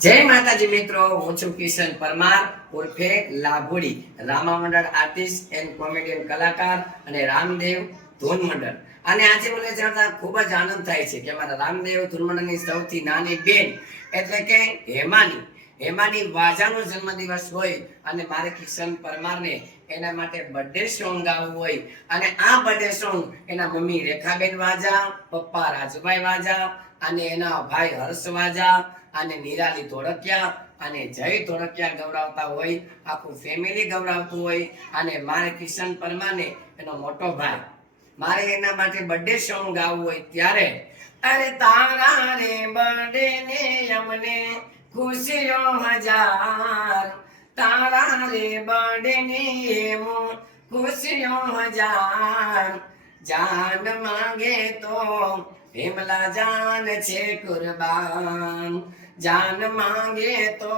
જય માતાજી મિત્રો, હું છું કિશન પરમાર, ઉર્ફે લાભુડી, રામા મંડળ આર્ટિસ્ટ એન્ડ કોમેડિયન કલાકાર અને રામદેવ ધૂન મંડળ. અને આજે મને જાણતા ખૂબ જ આનંદ થાય છે કે અમારા રામદેવ ધૂન મંડળની સૌથી નાની બેન, એટલે કે હેમાની. હેમાની વાજાનો જન્મદિવસ હોય અને મારે કિશન પરમારને એના માટે બર્થડે સોંગ ગાવું હોય. અને આ બર્થડે સોંગ એના મમ્મી રેખાબેન વાજા, પપ્પા રાજુભાઈ વાજા અને એના ભાઈ હર્ષ વાજા અને નિરાલી ધોળકિયા અને જય ધોળકિયા ગવડાવતા હોય, આખું ફેમિલી ગવડાવતું હોય અને મારે કિશન પરમાને એનો મોટો ભાઈ. મારે એના માટે બર્થડે સોંગ ગાવું હોય ત્યારે, અરે તારા રે બર્થડે ને અમને ખુશીઓ હજાર. તારા રે બર્થડે ને એમો ખુશીઓ હજાર. જાન માંગે તો હેમલા જાન છે કુરબાન. જાન માંગે તો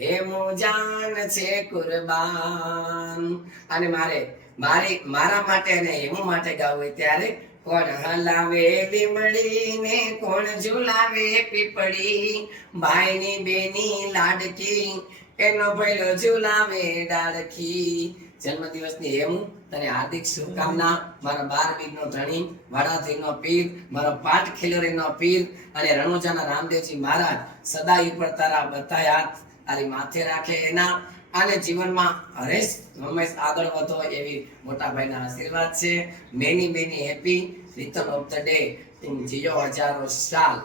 હેમુ જાન છે કુરબાન. અને મારે, મારી, મારા માટે અને હેમુ માટે ગાવું હોય ત્યારે કોણ હલાવે લીમડી ને કોણ ઝુલાવે પીપળી? ભાઈની બેની લાડકી એનો પહેલો ઝુલાવે ડાળખી. જન્મદિવસની હેમુ, તને હાર્દિક શુભકામના. મારા બાર બીજનો ધણી વાડાથીનો પીર, મારો પાઠ ખીલોરીનો પીર અને રણુજાના રામદેવજી મહારાજ સદા ઉપર તારા બધા હાથ તારી માથે રાખે એના. અને જીવનમાં હરેશ હંમેશ આગળ વધો એવી મોટા ભાઈના આશીર્વાદ છે. Many many happy return of the day. તું જીયો હજારો સાલ.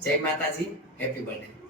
જય માતાજી, હેપી બર્થડે.